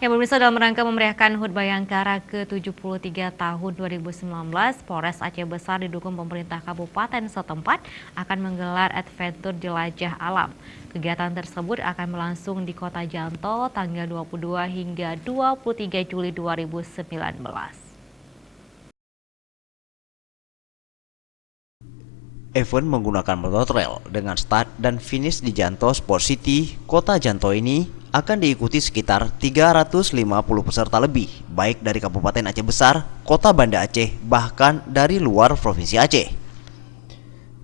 Ya pemirsa, dalam rangka memeriahkan HUT Bayangkara ke-73 tahun 2019, Polres Aceh Besar didukung pemerintah kabupaten setempat akan menggelar adventure jelajah alam. Kegiatan tersebut akan berlangsung di Kota Janto tanggal 22 hingga 23 Juli 2019. Event menggunakan monorail dengan start dan finish di Janto Sport City, Kota Janto ini akan diikuti sekitar 350 peserta lebih, baik dari Kabupaten Aceh Besar, Kota Banda Aceh, bahkan dari luar Provinsi Aceh.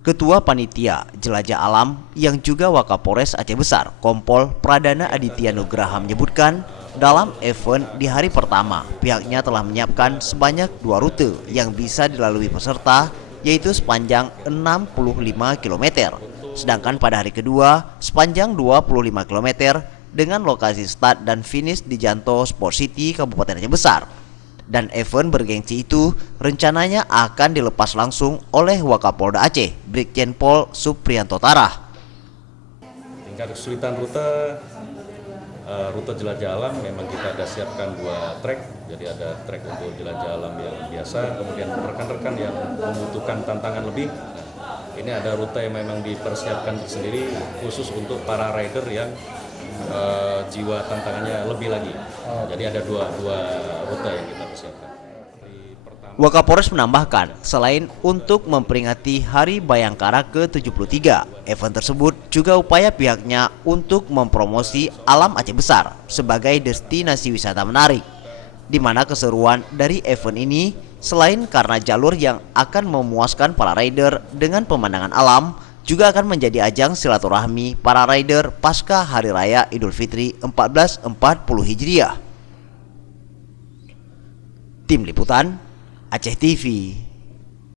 Ketua Panitia Jelajah Alam yang juga Wakapolres Aceh Besar, Kompol Pradana Aditya Nugraha menyebutkan, dalam event di hari pertama, pihaknya telah menyiapkan sebanyak 2 rute yang bisa dilalui peserta, yaitu sepanjang 65 km. Sedangkan pada hari kedua, sepanjang 25 km dengan lokasi start dan finish di Janto Sport City, Kabupaten Aceh Besar. Dan event bergengsi itu rencananya akan dilepas langsung oleh Wakapolda Aceh, Brigjen Pol Supriyanto Tarah. Tingkat kesulitan rute jelajah alam memang kita ada siapkan 2 trek. Jadi ada trek untuk jelajah alam yang biasa, kemudian rekan-rekan yang membutuhkan tantangan lebih. Ini ada rute yang memang dipersiapkan sendiri khusus untuk para rider yang jiwa tantangannya lebih lagi. Jadi ada dua rute yang kita persiapkan. Wakapolres menambahkan, selain untuk memperingati Hari Bayangkara ke-73, event tersebut juga upaya pihaknya untuk mempromosi alam Aceh Besar sebagai destinasi wisata menarik, di mana keseruan dari event ini selain karena jalur yang akan memuaskan para rider dengan pemandangan alam, juga akan menjadi ajang silaturahmi para rider pasca Hari Raya Idul Fitri 1440 Hijriah. Tim Liputan Aceh TV.